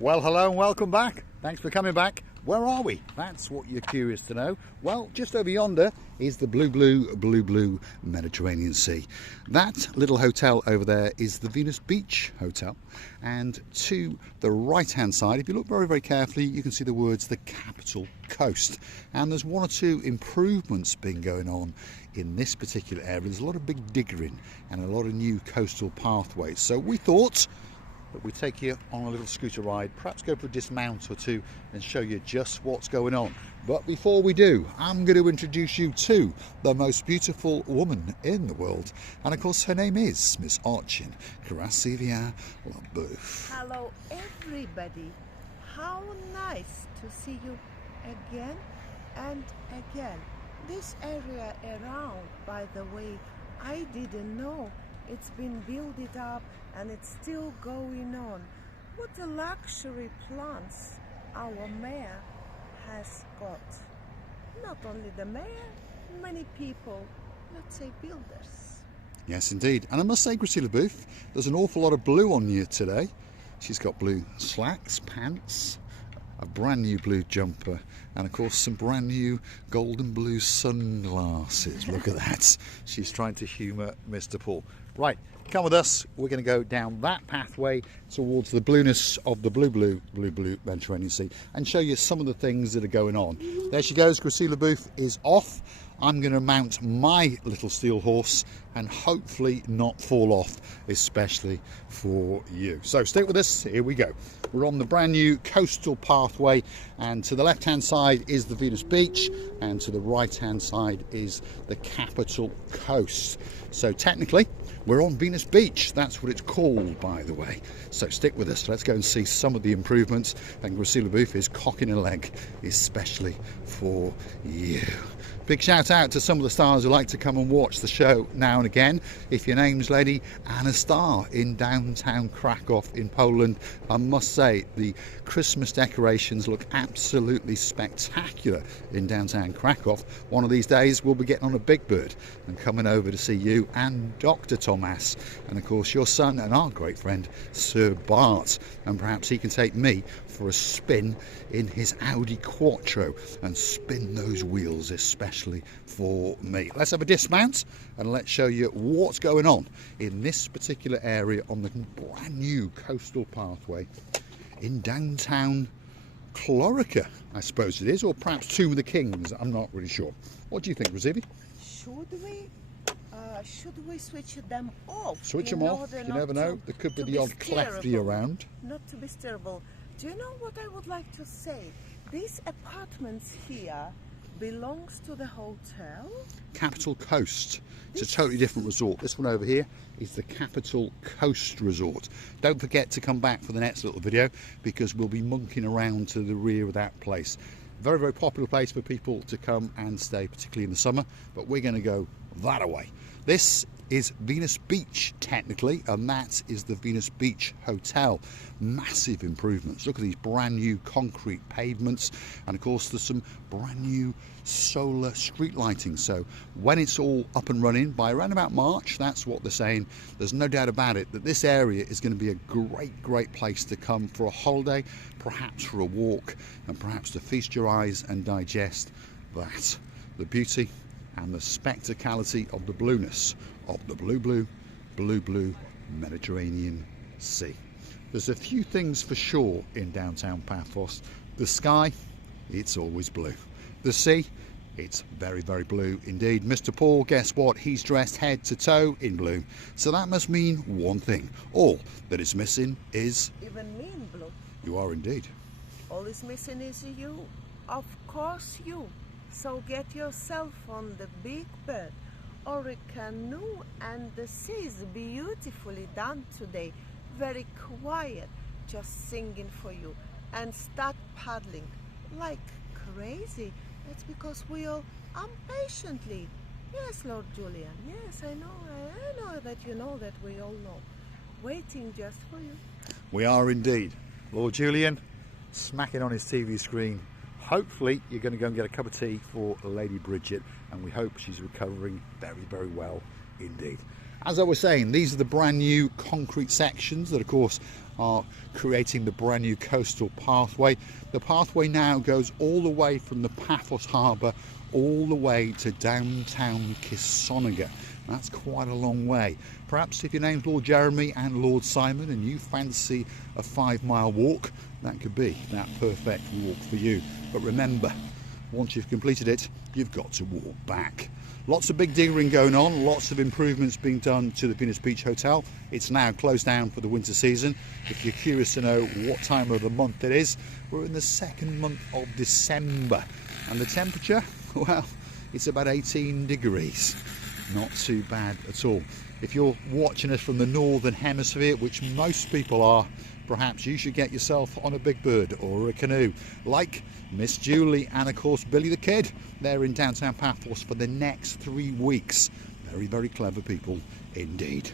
Well, hello and welcome back. Thanks for coming back. Where are we? That's what you're curious to know. Well, just over yonder is the blue Mediterranean Sea. That little hotel over there is the Venus Beach Hotel. And to the right-hand side, if you look very carefully, you can see the words the Capital Coast. And there's one or two improvements been going on in this particular area. There's a lot of big diggering and a lot of new coastal pathways. So we thought that we take you on a little scooter ride, perhaps go for a dismount or two and show you just what's going on. But before we do, I'm going to introduce you to the most beautiful woman in the world, and of course her name is Miss Archin Krasivia Labouf. Hello everybody, how nice to see you again and again. This area around, by the way, I didn't know. It's been built up and it's still going on. What a luxury plants our mayor has got. Not only the mayor, many people, let's say builders. Yes indeed, and I must say, Krasivia Labouf, there's an awful lot of blue on you today. She's got blue slacks, pants, a brand new blue jumper, and of course some brand new golden blue sunglasses. Look at that. She's trying to humour Mr. Paul. Right, come with us. We're going to go down that pathway towards the blueness of the blue Mediterranean Sea and show you some of the things that are going on. There she goes. Krasivia Labouf is off. I'm going to mount my little steel horse and hopefully not fall off, especially for you. So stick with us, here we go. We're on the brand new coastal pathway, and to the left hand side is the Venus Beach and to the right hand side is the Capital Coast. So technically we're on Venus Beach, that's what it's called, by the way. So stick with us, let's go and see some of the improvements, and Krasivia Labouf is cocking a leg especially for you. Big shout out to some of the stars who like to come and watch the show now and again. If your name's Lady Anna Star in downtown Krakow in Poland, I must say the Christmas decorations look absolutely spectacular in downtown Krakow. One of these days we'll be getting on a big bird and coming over to see you and Dr. Thomas, and of course your son and our great friend Sir Bart, and perhaps he can take me for a spin in his Audi Quattro and spin those wheels especially for me. Let's have a dismount and let's show you what's going on in this particular area on the brand new coastal pathway in downtown Clorica, I suppose it is, or perhaps Tomb of the Kings. I'm not really sure. What do you think, Krasivia? Should we switch them off? Switch them off, you never know. There could be the odd clefty around. Not to be terrible. Do you know what I would like to say? These apartments here belongs to the hotel? Capital Coast. It's a totally different resort. This one over here is the Capital Coast Resort. Don't forget to come back for the next little video because we'll be monkeying around to the rear of that place. Very popular place for people to come and stay, particularly in the summer, but we're going to go that away. This is Venus Beach technically, and that is the Venus Beach Hotel. Massive improvements. Look at these brand new concrete pavements, and of course there's some brand new solar street lighting. So when it's all up and running by around about March, that's what they're saying, there's no doubt about it that this area is going to be a great place to come for a holiday, perhaps for a walk, and perhaps to feast your eyes and digest that, the beauty and the spectacality of the blueness of the blue Mediterranean Sea. There's a few things for sure in downtown Paphos. The sky, it's always blue. The sea, it's very blue indeed. Mr. Paul, guess what? He's dressed head to toe in blue. So that must mean one thing. All that is missing is... Even me in blue. You are indeed. All is missing is you. Of course you. So get yourself on the big bird or a canoe, and the sea is beautifully done today. Very quiet, just singing for you, and start paddling like crazy. That's because we all impatiently. Yes, Lord Julian. Yes, I know that you know that we all know. Waiting just for you. We are indeed. Lord Julian smacking on his TV screen. Hopefully you're going to go and get a cup of tea for Lady Bridget, and we hope she's recovering very well indeed. As I was saying, these are the brand new concrete sections that of course are creating the brand new coastal pathway. The pathway now goes all the way from the Paphos harbour all the way to downtown Kissonaga. That's quite a long way. Perhaps if your name's Lord Jeremy and Lord Simon and you fancy a 5-mile walk, that could be that perfect walk for you. But remember, once you've completed it, you've got to walk back. Lots of big digging going on, lots of improvements being done to the Venus Beach Hotel. It's now closed down for the winter season. If you're curious to know what time of the month it is, we're in the second month of December. And the temperature, well, it's about 18 degrees. Not too bad at all. If you're watching us from the northern hemisphere, which most people are, perhaps you should get yourself on a big bird or a canoe, like Miss Julie and of course Billy the Kid. They're in downtown Paphos for the next 3 weeks. Very, very clever people indeed.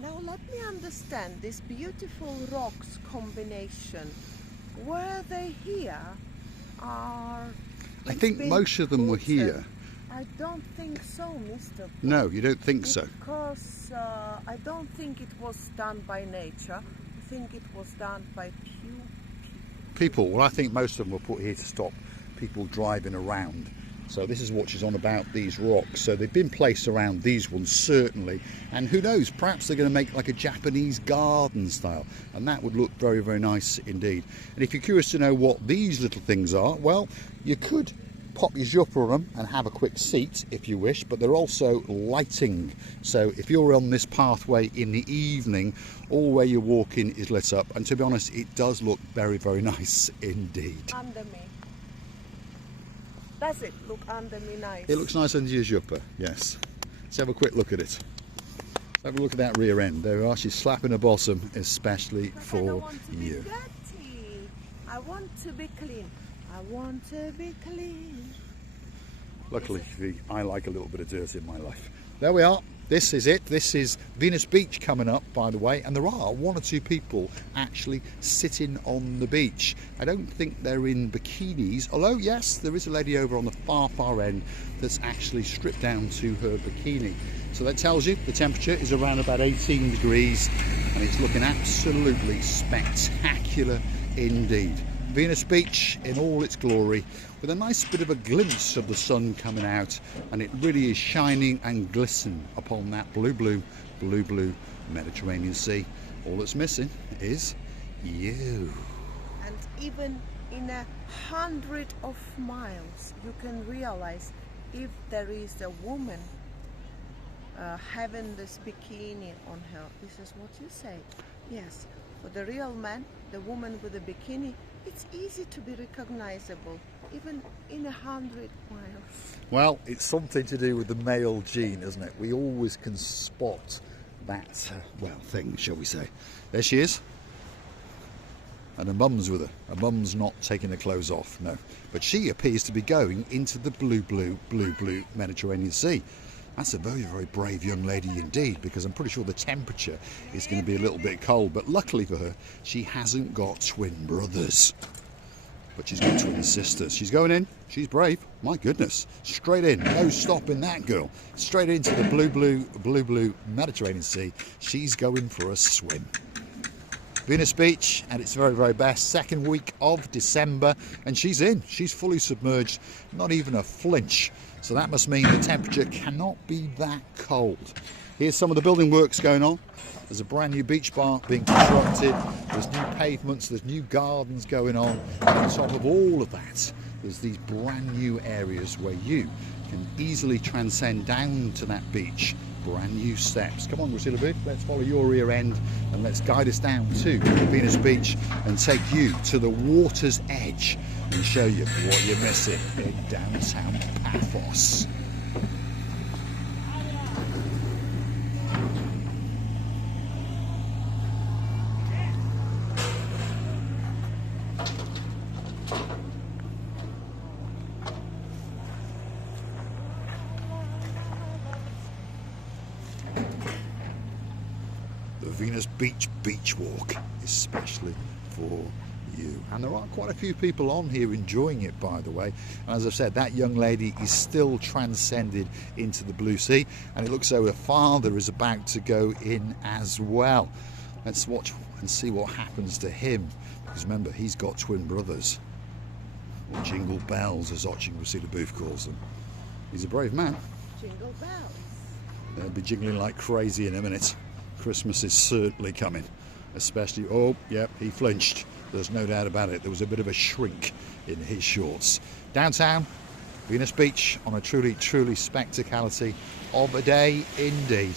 Now let me understand this beautiful rocks combination. Were they here? I think most of them were here. I don't think so, Mr. No, you don't think so? Because I don't think it was done by nature. I think it was done by people. Well, I think most of them were put here to stop people driving around. So this is what she's on about, these rocks. So they've been placed around these ones, certainly. And who knows, perhaps they're going to make like a Japanese garden style. And that would look very, very nice indeed. And if you're curious to know what these little things are, well, you could pop your jumper on them and have a quick seat if you wish, but they're also lighting. So if you're on this pathway in the evening, all where you're walking is lit up, and to be honest, it does look very, very nice indeed. Under me. Does it look under me nice? It looks nice under your jumper, yes. Let's have a quick look at it. Let's have a look at that rear end. There we are, she's slapping her bottom, especially for I don't want to you. Be dirty. I want to be clean. I want to be clean. Luckily, I like a little bit of dirt in my life. There we are. This is it. This is Venus Beach coming up, by the way, and there are 1 or 2 people actually sitting on the beach. I don't think they're in bikinis, although yes, there is a lady over on the far end that's actually stripped down to her bikini. So that tells you the temperature is around about 18 degrees and it's looking absolutely spectacular indeed. Venus Beach in all its glory, with a nice bit of a glimpse of the sun coming out, and it really is shining and glistening upon that blue Mediterranean Sea. All that's missing is you. And even in 100 of miles, you can realize if there is a woman having this bikini on her. This is what you say. Yes, for the real man, the woman with the bikini, it's easy to be recognizable, even in 100 miles. Well, it's something to do with the male gene, isn't it? We always can spot that, well, thing, shall we say. There she is. And her mum's with her. Her mum's not taking her clothes off, no. But she appears to be going into the blue Mediterranean Sea. That's a very, very brave young lady indeed, because I'm pretty sure the temperature is going to be a little bit cold. But luckily for her, she hasn't got twin brothers. But she's got twin sisters. She's going in. She's brave. My goodness. Straight in. No stopping that girl. Straight into the blue Mediterranean Sea. She's going for a swim. Venus Beach at its very, very best. Second week of December. And she's in. She's fully submerged. Not even a flinch. So that must mean the temperature cannot be that cold. Here's some of the building works going on. There's a brand new beach bar being constructed. There's new pavements, there's new gardens going on. And on top of all of that, there's these brand new areas where you can easily transcend down to that beach. Brand new steps. Come on, Priscilla Booth, let's follow your rear end and let's guide us down to Venus Beach and take you to the water's edge and show you what you're missing in downtown Paphos. The Venus Beach Beach Walk, especially for you. And there are quite a few people on here enjoying it, by the way. And as I've said, that young lady is still transcended into the blue sea, and it looks as though her father is about to go in as well. Let's watch and see what happens to him, because remember, he's got twin brothers, or jingle bells as Oching Wasila Booth calls them. He's a brave man. Jingle bells. They'll be jingling like crazy in a minute. Christmas is certainly coming. Especially, oh, yep, he flinched. There's no doubt about it. There was a bit of a shrink in his shorts. Downtown, Venus Beach, on a truly, truly spectacality of a day indeed.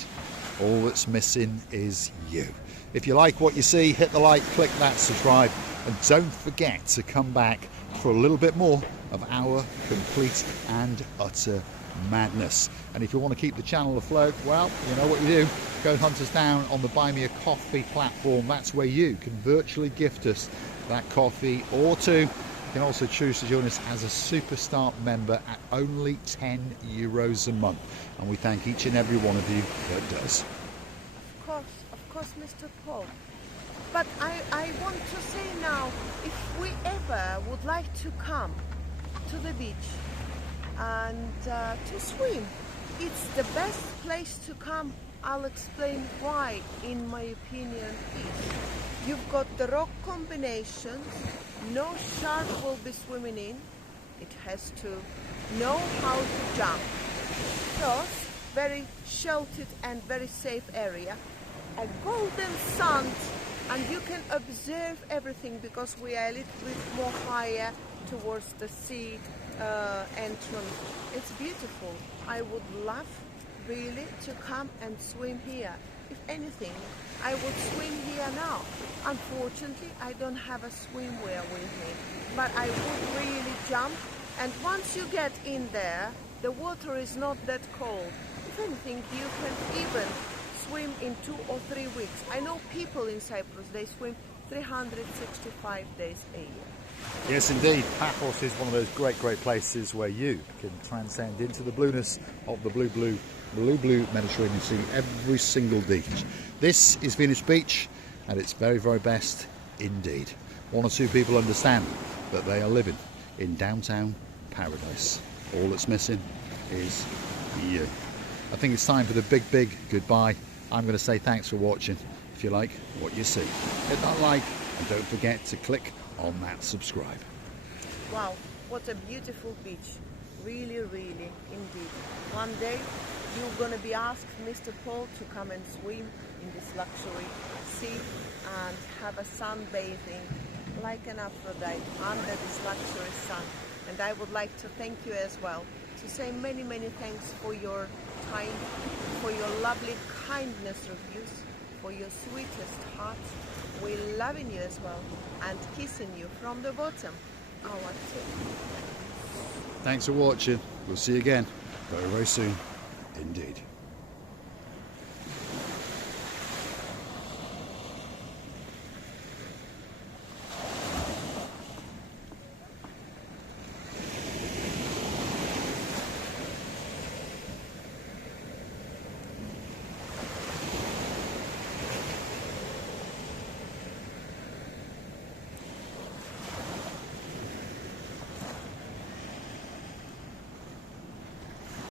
All that's missing is you. If you like what you see, hit the like, click that subscribe, and don't forget to come back for a little bit more of our complete and utter madness. And if you want to keep the channel afloat, well, you know what you do. Go and hunt us down on the Buy Me a Coffee platform. That's where you can virtually gift us that coffee or two. You can also choose to join us as a Superstar member at only €10 a month. And we thank each and every one of you that does. Of course, Mr. Paul. But I want to say now, if we ever would like to come to the beach and to swim, it's the best place to come. I'll explain why, in my opinion, is you've got the rock combinations, no shark will be swimming in, it has to know how to jump, plus very sheltered and very safe area, a golden sand, and you can observe everything because we are a little bit more higher towards the sea entrance. It's beautiful. I would love really to come and swim here. If anything, I would swim here now. Unfortunately, I don't have a swimwear with me, but I would really jump, and once you get in there, the water is not that cold. If anything, you can even swim in 2 or 3 weeks. I know people in Cyprus, they swim 365 days a year. Yes, indeed. Paphos is one of those great, great places where you can transcend into the blueness of the blue Mediterranean Sea every single day. This is Venus Beach, and it's very, very best indeed. 1 or 2 people understand that they are living in downtown paradise. All that's missing is you. I think it's time for the big, big goodbye. I'm going to say thanks for watching. If you like what you see, hit that like, and don't forget to click on that subscribe. Wow, what a beautiful beach. Really, really, indeed. One day you're going to be asked, Mr. Paul, to come and swim in this luxury sea and have a sunbathing like an Aphrodite under this luxury sun. And I would like to thank you as well, to say many, many thanks for your time, for your lovely kindness reviews, for your sweetest hearts. We're loving you as well and kissing you from the bottom. Our tip. Thanks for watching. We'll see you again very, very soon indeed.